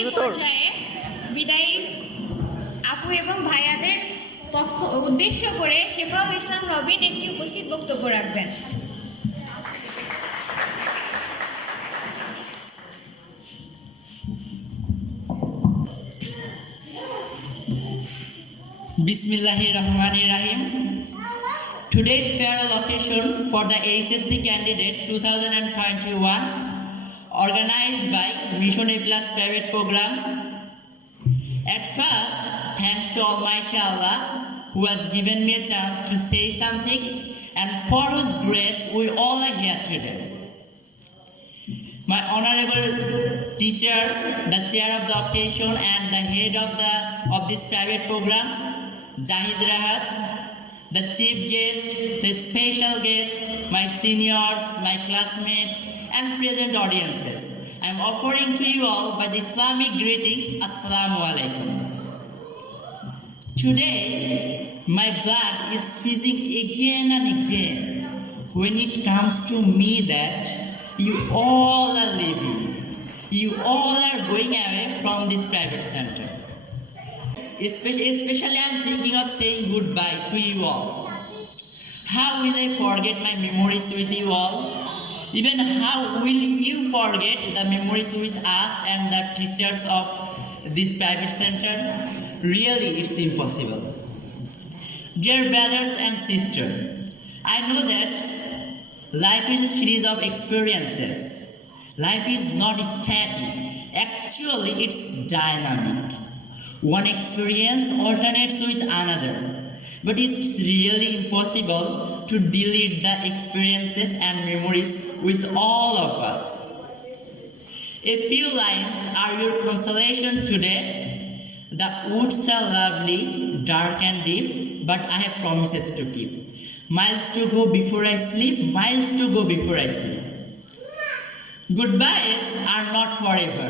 এই পর্যায়ে বিদায়ী আপু এবং ভাইয়াদের উদ্দেশ্য করে শেফাউল ইসলাম রবিন একটি উপস্থিত বক্তব্য রাখবেন। Bismillahirrahmanirrahim. Today's farewell occasion for the HSC candidate 2021 organized by Mission A Plus private program. At first, thanks to Almighty Allah who has given me a chance to say something and for whose grace we all are here today. My honorable teacher, the chair of the occasion and the head of this private program, Zahid Rahat, the chief guest, the special guest, my seniors, my classmates, and present audiences. I am offering to you all by the Islamic greeting, Assalamu alaikum. Today, my blood is freezing again and again when it comes to me that you all are leaving. You all are going away from this private center. Especially I'm thinking of saying goodbye to you all. How will I forget my memories with you all? Even how will you forget the memories with us and the teachers of this private center? Really, it's impossible. Dear brothers and sisters, I know that life is a series of experiences. Life is not static. Actually, it's dynamic. One experience alternates with another, but it's really impossible to delete the experiences and memories with all of us. A few lines are your consolation today. The woods are lovely, dark and deep, but I have promises to keep. Miles to go before I sleep, miles to go before I sleep. Goodbyes are not forever.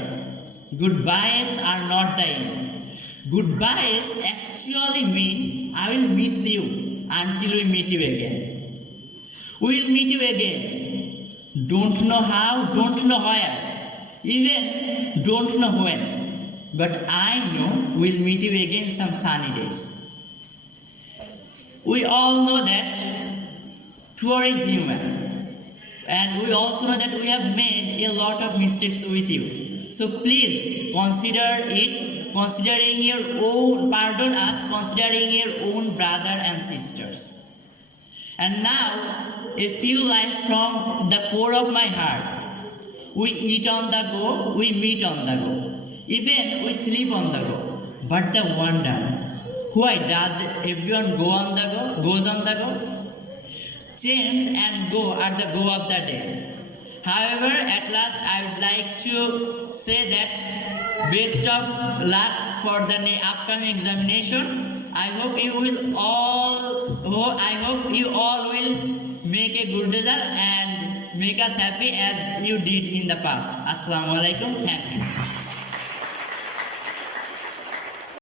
Goodbyes are not the end. Goodbyes actually mean I will miss you until we meet you again. We will meet you again. Don't know how, don't know where, even don't know when. But I know we'll meet you again some sunny days. We all know that tour is human. And we also know that we have made a lot of mistakes with you. So please consider it, considering your own, pardon us, considering your own brother and sisters. And now, a few lines from the core of my heart. We eat on the go, we meet on the go. Even we sleep on the go. But the wonder, why does everyone goes on the go? Change and go are the go of the day. However, at last I would like to say that best of luck for the upcoming examination. I hope you all will make a good result and make us happy as you did in the past. Assalamu alaikum. Thank you.